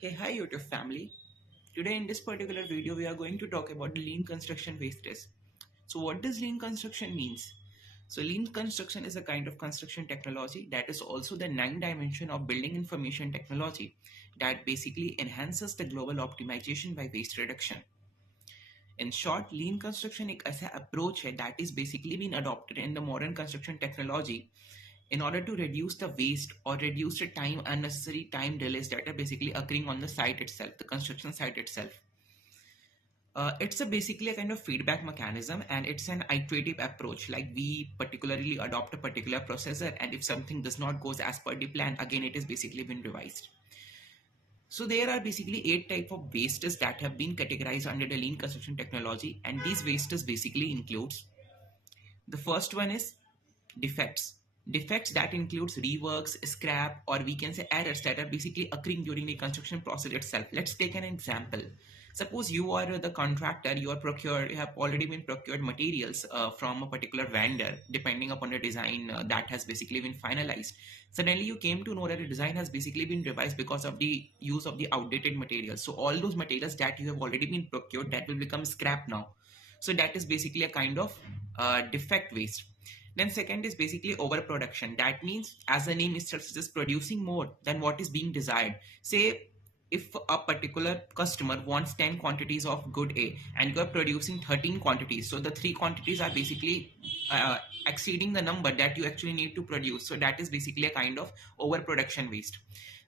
Hey, hi YouTube family. Today in this particular video, we are going to talk about the lean construction wastage. So what does lean construction means? So lean construction is a kind of construction technology that is also the nine dimension of building information technology that basically enhances the global optimization by waste reduction. In short, lean construction एक ऐसा approach है that is basically been adopted in the modern construction technology in order to reduce the waste or reduce the time unnecessary time delays that are basically occurring on the site itself, the construction site itself. It's basically a kind of feedback mechanism, and it's an iterative approach. Like we particularly adopt a particular processor, and if something does not goes as per the plan, again it is basically been revised. So there are basically 8 types of wastes that have been categorized under the lean construction technology, and these wastes basically includes the first one is defects. Defects that includes reworks, scrap, or we can say errors that are basically occurring during the construction process itself. Let's take an example. Suppose you are the contractor, you have already been procured materials from a particular vendor, depending upon the design that has basically been finalized. Suddenly, you came to know that the design has basically been revised because of the use of the outdated materials. So all those materials that you have already been procured, that will become scrap now. So that is basically a kind of defect waste. Then second is basically overproduction. That means, as the name itself suggests, producing more than what is being desired. Say if a particular customer wants 10 quantities of good A and you are producing 13 quantities, so the three quantities are basically exceeding the number that you actually need to produce. So that is basically a kind of overproduction waste.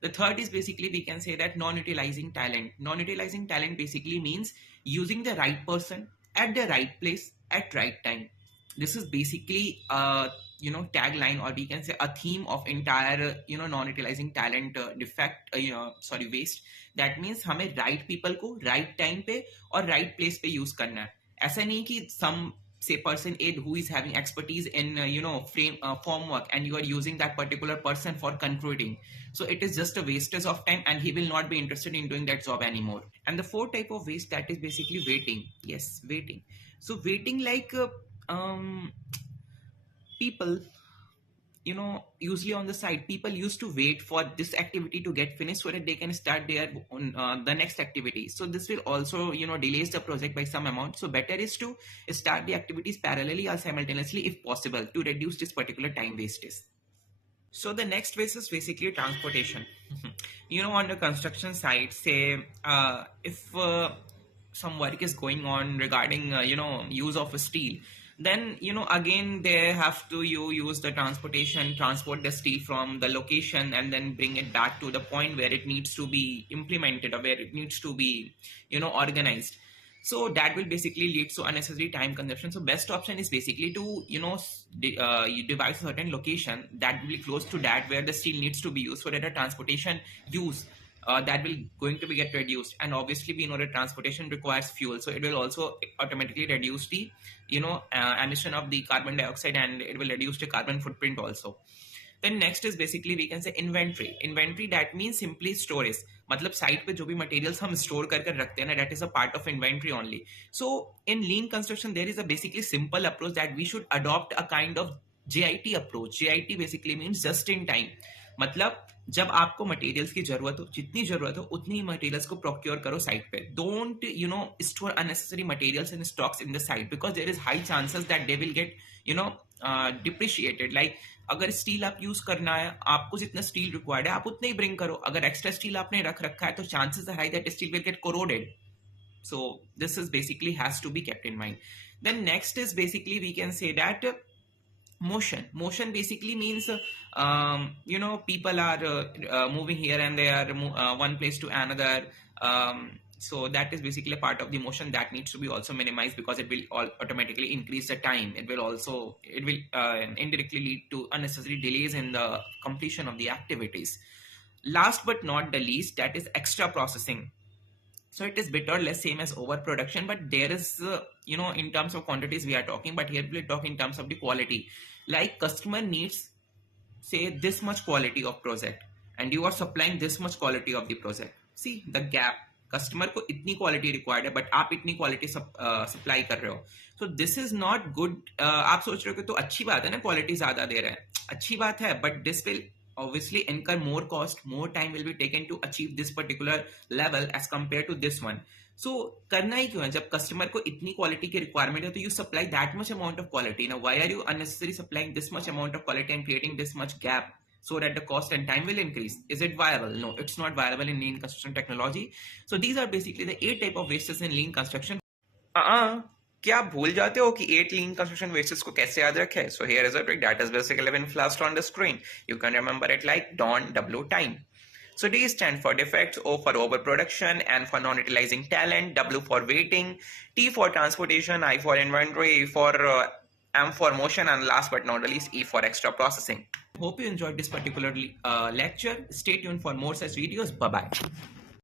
The third is basically, we can say that non-utilizing talent. Non-utilizing talent basically means using the right person at the right place at right time. This is basically tagline, or we can say a theme of entire non-utilizing talent defect waste. That means हमें right people को right time पे और right place पे use करना है. ऐसा नहीं कि some say person A who is having expertise in form work, and you are using that particular person for concluding. So it is just a wastage of time, and he will not be interested in doing that job anymore. And the fourth type of waste, that is basically waiting. Yes, waiting. So waiting, like people, usually on the side, people used to wait for this activity to get finished so that they can start their the next activity. So this will also delays the project by some amount. So better is to start the activities parallelly or simultaneously if possible, to reduce this particular time wastage. So the next phase is basically transportation. On the construction site, say if some work is going on regarding use of steel, then again they have to use the transportation, transport the steel from the location and then bring it back to the point where it needs to be implemented or where it needs to be organized. So that will basically lead to unnecessary time consumption. So best option is basically to you devise a certain location that will be close to that where the steel needs to be used, so that the transportation use that will going to be get reduced. And obviously we know that transportation requires fuel, so it will also automatically reduce the emission of the carbon dioxide, and it will reduce the carbon footprint also. Then next is basically, we can say, inventory. That means simply storage. मतलब site पे जो भी materials हम store कर रखते हैं ना, that is a part of inventory only. So in lean construction there is a basically simple approach that we should adopt a kind of JIT approach. JIT basically means just in time. मतलब जब आपको materials की जरूरत हो, जितनी जरूरत हो उतनी ही मटेरियल्स को प्रोक्योर करो साइट पे. Don't store unnecessary materials in stocks in the site, because there is high chances that they will get depreciated. Like अगर स्टील आप यूज करना है, आपको जितना स्टील रिक्वायर्ड है आप उतना ही ब्रिंग करो. अगर एक्स्ट्रा स्टील आपने रख रखा है तो chances high that steel will get corroded. So this is basically has to be kept in mind. Then next is basically, we can say that motion basically means people are moving here and there, one place to another. So that is basically a part of the motion that needs to be also minimized, because it will automatically increase the time. It will indirectly lead to unnecessary delays in the completion of the activities. Last but not the least, that is extra processing. So it is bit or less same as overproduction, but there is in terms of quantities we are talking, but here we'll talk in terms of the quality. Like customer needs, say, this much quality of project, and you are supplying this much quality of the project. See the gap. Customer को इतनी quality required है, but आप इतनी quality supply कर रहे हो. So this is not good. आप सोच रहे हो कि तो अच्छी बात है ना, क्वालिटी ज्यादा दे रहे हैं, अच्छी बात है, but this will obviously incur more cost, more time will be taken to achieve this particular level as compared to this one. So करना ही क्यों है? जब कस्टमर को इतनी क्वालिटी की रिक्वायरमेंट है तो you supply that much amount of quality. Now why are you unnecessarily supplying this much amount of quality and creating this much gap so that the cost and time will increase? Is it viable? No, it's not viable in lean construction technology. So these are basically the 8 type of wastes in lean construction. क्या आप भूल जाते हो कि 8 lean construction wastes को कैसे याद रखें? So here is a trick that is basically been flashed on the screen. You can remember it like DON, W, time. So D stand for defects, O for overproduction, N for non-utilizing talent, W for waiting, T for transportation, I for inventory, E for M for motion, and last but not the least, E for extra processing. Hope you enjoyed this particular lecture. Stay tuned for more such videos. Bye-bye.